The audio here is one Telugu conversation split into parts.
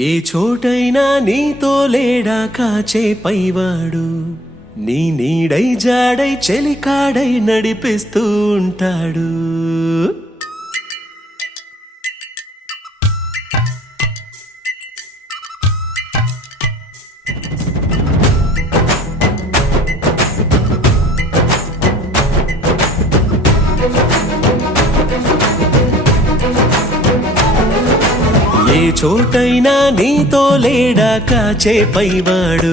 ఏ చోటైనా నీతో లేడా కాచే పైవాడు, నీ నీడై జాడై చెలికాడై నడిపిస్తూ ఉంటాడు. ఏ చోటైనా నీతో లేడా కాచే పైవాడు,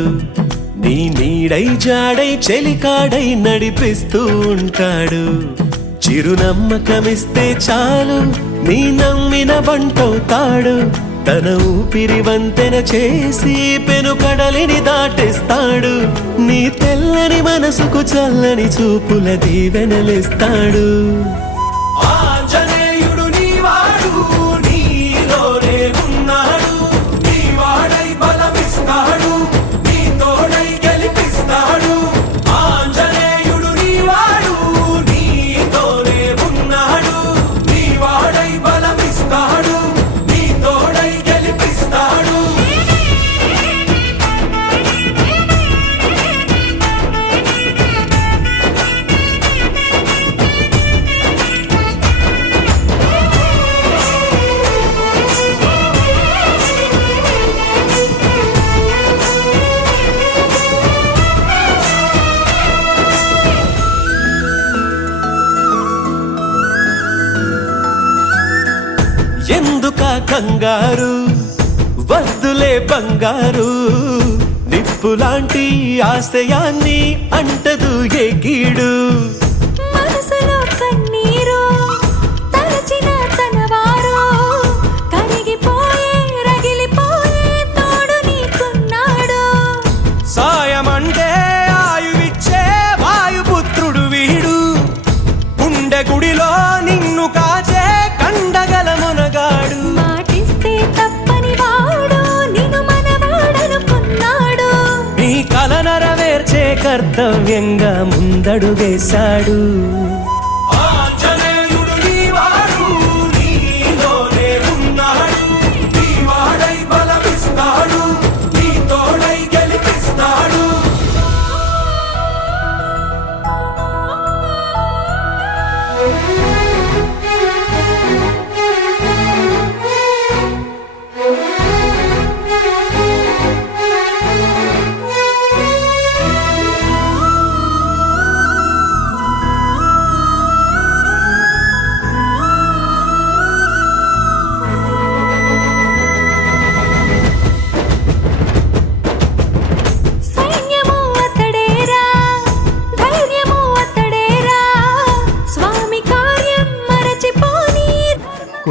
నీ నీడై జాడై చెలికాడై నడిపిస్తూ ఉంటాడు. చిరునమ్మకమిస్తే చాలు నీ నమ్మిన బంటవుతాడు. తన ఊపిరి వంతెన చేసి పెనుకడలిని దాటిస్తాడు. నీ తెల్లని మనసుకు చల్లని చూపుల దీవెనలిస్తాడు. ఎందుకా కంగారు, వద్దులే బంగారు, నిప్పులాంటి ఆశయాన్ని అంటదు ఏ కీడు. మనసులో కన్నీరు తలచిన తనవారు, కరిగిపోయే రగిలిపోయే తోడు నీకున్నాడు. సాయమంటే ఆయువిచ్చే వాయుపుత్రుడు వీడు, గుండె గుడిలో నిన్ను కాచే కండగల మునగాడు. మాటిస్తే తప్పని వాడు నిన్ను మనవాడనుకున్నాడు. నీ కల నెరవేర్చే కర్తవ్యంగా ముందడు వేశాడు.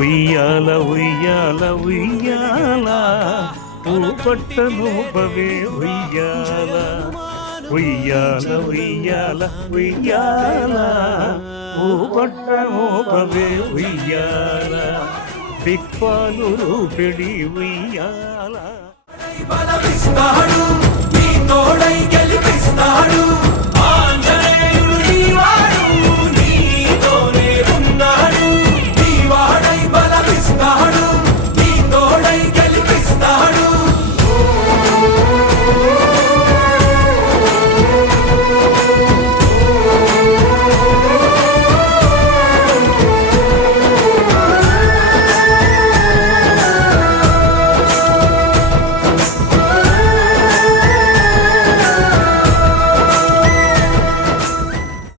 ఉయ్యాల ఉయ్యాల ఉయ్యాల పట్టనోపవే ఉయ్యాల ఉయ్యాల ఉయ్యాల ఉయ్యాల పట్టనోపవే ఉయ్యాల దిక్పాలు రూపిడి ఉయ్యాల. బలమిస్తాడు, నీ తోడై గెలిపిస్తాడు.